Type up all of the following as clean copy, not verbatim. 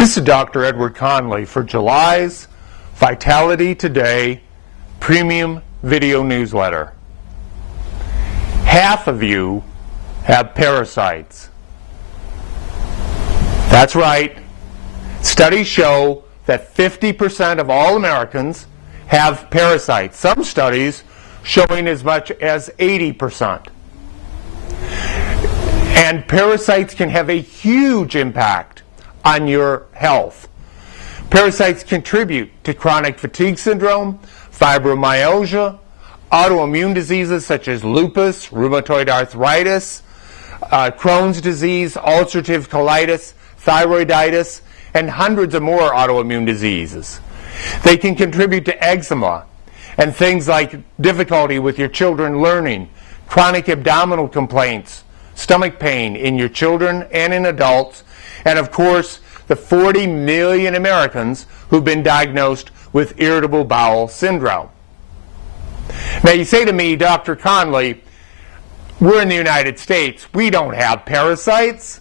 This is Dr. Edward Conley for July's Vitality Today Premium Video Newsletter. Half of you have parasites. That's right. Studies show that 50% of all Americans have parasites. Some studies showing as much as 80%. And parasites can have a huge impact on your health. Parasites contribute to chronic fatigue syndrome, fibromyalgia, autoimmune diseases such as lupus, rheumatoid arthritis, Crohn's disease, ulcerative colitis, thyroiditis, and hundreds of more autoimmune diseases. They can contribute to eczema and things like difficulty with your children learning, chronic abdominal complaints, stomach pain in your children and in adults, and of course the 40 million Americans who've been diagnosed with irritable bowel syndrome. Now you say to me, Dr. Conley, we're in the United States, we don't have parasites.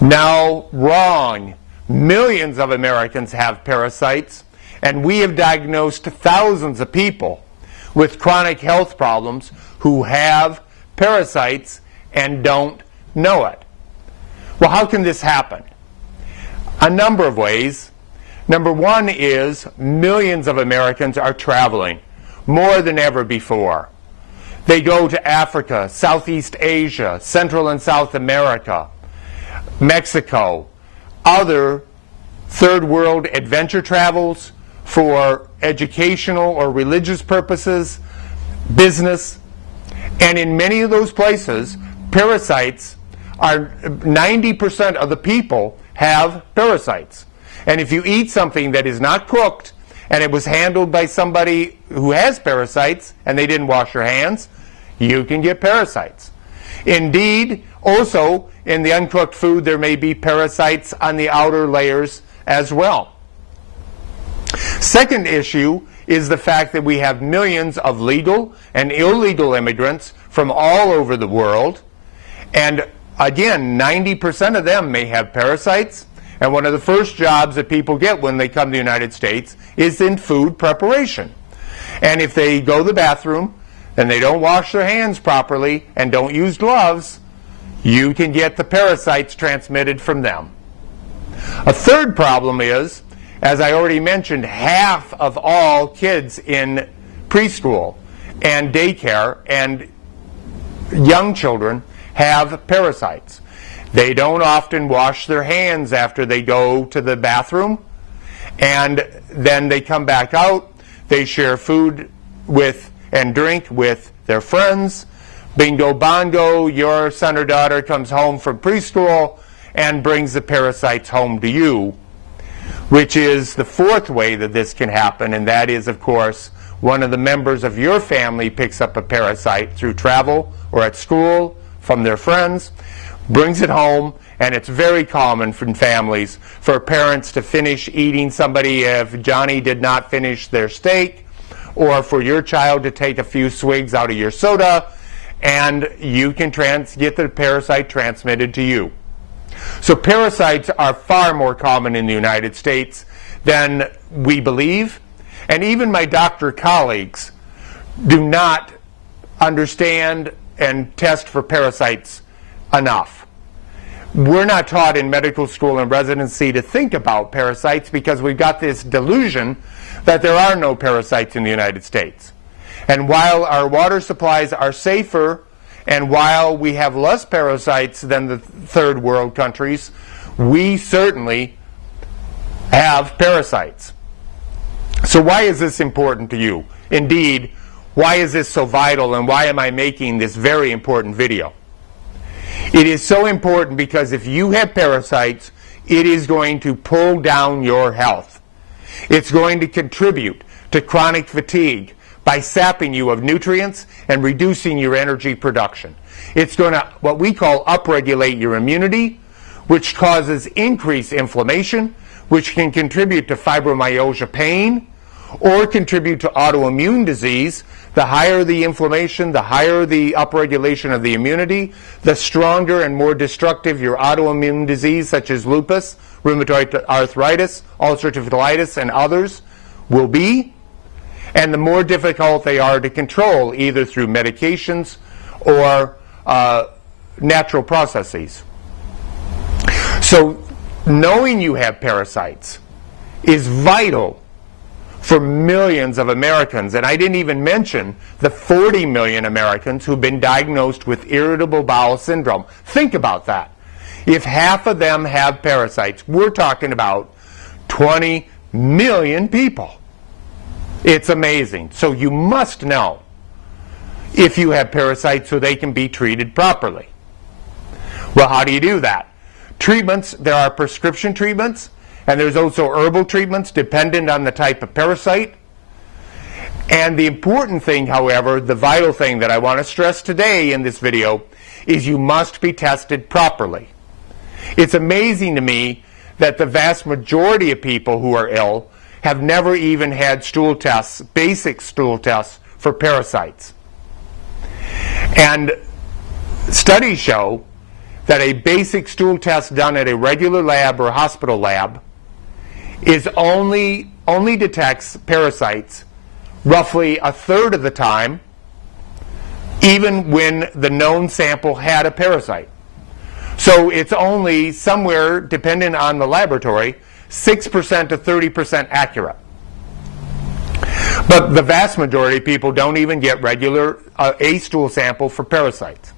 No, wrong. Millions of Americans have parasites, and we have diagnosed thousands of people with chronic health problems who have parasites and don't know it. Well, how can this happen? A number of ways. Number one is millions of Americans are traveling more than ever before. They go to Africa, Southeast Asia, Central and South America, Mexico, other third world adventure travels for educational or religious purposes, business, and in many of those places, parasites are 90% of the people have parasites. And if you eat something that is not cooked and it was handled by somebody who has parasites and they didn't wash their hands, you can get parasites. Indeed, also in the uncooked food there may be parasites on the outer layers as well. Second issue is the fact that we have millions of legal and illegal immigrants from all over the world. And again, 90% of them may have parasites. And one of the first jobs that people get when they come to the United States is in food preparation. And if they go to the bathroom and they don't wash their hands properly and don't use gloves, you can get the parasites transmitted from them. A third problem is, as I already mentioned, half of all kids in preschool and daycare and young children have parasites. They don't often wash their hands after they go to the bathroom, and then they come back out, they share food with and drink with their friends. Bingo bongo, your son or daughter comes home from preschool and brings the parasites home to you, which is the fourth way that this can happen, and that is, of course, one of the members of your family picks up a parasite through travel or at school from their friends, brings it home, and it's very common in families for parents to finish eating somebody if Johnny did not finish their steak, or for your child to take a few swigs out of your soda, and you can get the parasite transmitted to you. So parasites are far more common in the United States than we believe, and even my doctor colleagues do not understand and test for parasites enough. We're not taught in medical school and residency to think about parasites because we've got this delusion that there are no parasites in the United States. And while our water supplies are safer, and while we have less parasites than the third world countries, we certainly have parasites. So why is this important to you? Indeed, why is this so vital, and why am I making this very important video? It is so important because if you have parasites, it is going to pull down your health. It's going to contribute to chronic fatigue by sapping you of nutrients and reducing your energy production. It's going to, what we call, upregulate your immunity, which causes increased inflammation, which can contribute to fibromyalgia pain, or contribute to autoimmune disease. The higher the inflammation, the higher the upregulation of the immunity, the stronger and more destructive your autoimmune disease, such as lupus, rheumatoid arthritis, ulcerative colitis, and others will be, and the more difficult they are to control, either through medications or natural processes. So knowing you have parasites is vital for millions of Americans, and I didn't even mention the 40 million Americans who've been diagnosed with irritable bowel syndrome. Think about that. If half of them have parasites, we're talking about 20 million people. It's amazing. So you must know if you have parasites so they can be treated properly. Well, how do you do that? Treatments, there are prescription treatments, and there's also herbal treatments dependent on the type of parasite. And the important thing, however, the vital thing that I want to stress today in this video is you must be tested properly. It's amazing to me that the vast majority of people who are ill have never even had stool tests, basic stool tests for parasites. And studies show that a basic stool test done at a regular lab or hospital lab is only detects parasites roughly a third of the time, even when the known sample had a parasite. So it's only somewhere, depending on the laboratory, 6% to 30% accurate. But the vast majority of people don't even get regular a stool sample for parasites.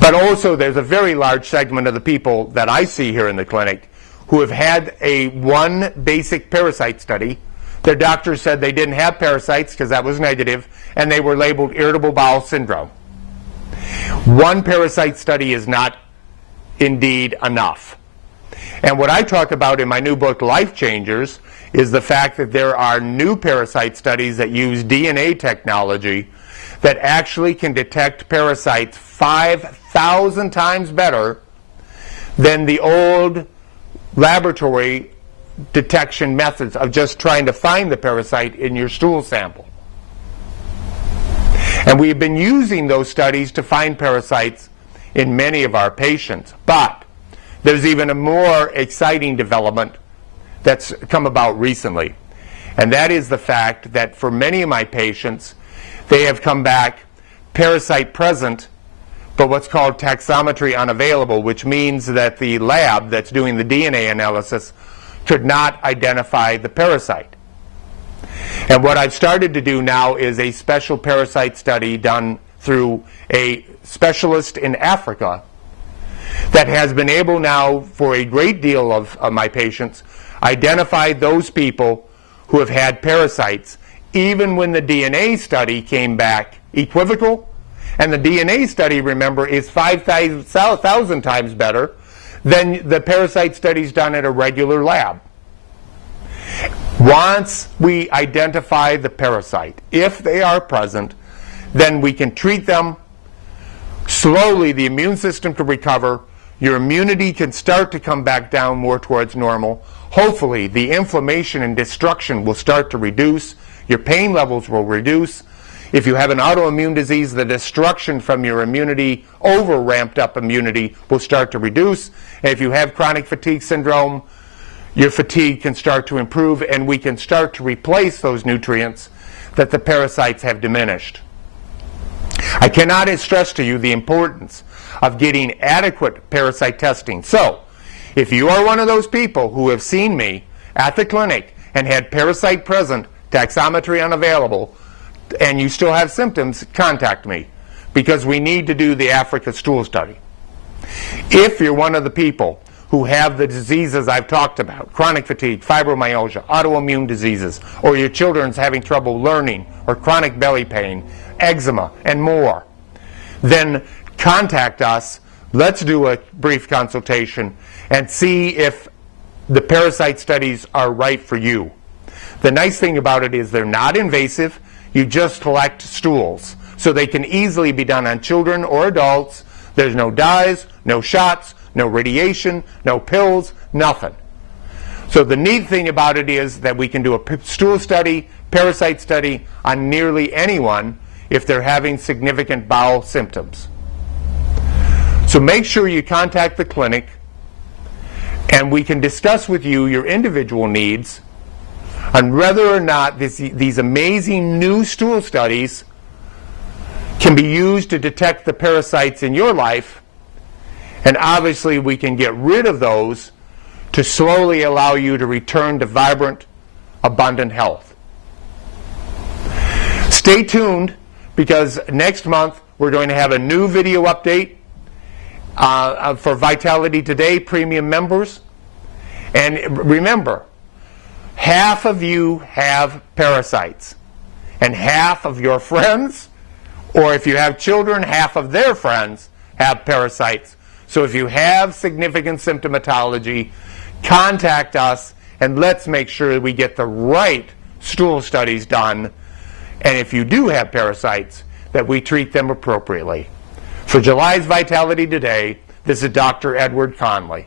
But also there's a very large segment of the people that I see here in the clinic who have had one basic parasite study. Their doctor said they didn't have parasites because that was negative, and they were labeled irritable bowel syndrome. One parasite study is not indeed enough. And what I talk about in my new book, Life Changers, is the fact that there are new parasite studies that use DNA technology that actually can detect parasites 5,000 times better than the old laboratory detection methods of just trying to find the parasite in your stool sample. And we've been using those studies to find parasites in many of our patients. But there's even a more exciting development that's come about recently. And that is the fact that for many of my patients, they have come back parasite present, but what's called taxometry unavailable, which means that the lab that's doing the DNA analysis could not identify the parasite. And what I've started to do now is a special parasite study done through a specialist in Africa that has been able now, for a great deal of my patients, identify those people who have had parasites, even when the DNA study came back equivocal. And the DNA study, remember, is 5,000 times better than the parasite studies done at a regular lab. Once we identify the parasite, if they are present, then we can treat them. Slowly, the immune system can recover. Your immunity can start to come back down more towards normal. Hopefully, the inflammation and destruction will start to reduce. Your pain levels will reduce. If you have an autoimmune disease, the destruction from your immunity, over ramped up immunity, will start to reduce. And if you have chronic fatigue syndrome, your fatigue can start to improve, and we can start to replace those nutrients that the parasites have diminished. I cannot stress to you the importance of getting adequate parasite testing. So, if you are one of those people who have seen me at the clinic and had parasite present, taxometry unavailable, and you still have symptoms, contact me, because we need to do the Africa stool study. If you're one of the people who have the diseases I've talked about, chronic fatigue, fibromyalgia, autoimmune diseases, or your children's having trouble learning, or chronic belly pain, eczema, and more, then contact us. Let's do a brief consultation and see if the parasite studies are right for you. The nice thing about it is they're not invasive. You just collect stools, so they can easily be done on children or adults. There's no dyes, no shots, no radiation, no pills, nothing. So the neat thing about it is that we can do a stool study, parasite study on nearly anyone if they're having significant bowel symptoms. So make sure you contact the clinic. And we can discuss with you your individual needs on whether or not these amazing new stool studies can be used to detect the parasites in your life. And obviously we can get rid of those to slowly allow you to return to vibrant, abundant health. Stay tuned, because next month we're going to have a new video update for Vitality Today premium members. And remember, half of you have parasites, and half of your friends, or if you have children, half of their friends have parasites. So if you have significant symptomatology, contact us and let's make sure we get the right stool studies done. And if you do have parasites, that we treat them appropriately. For July's Vitality Today, this is Dr. Edward Conley.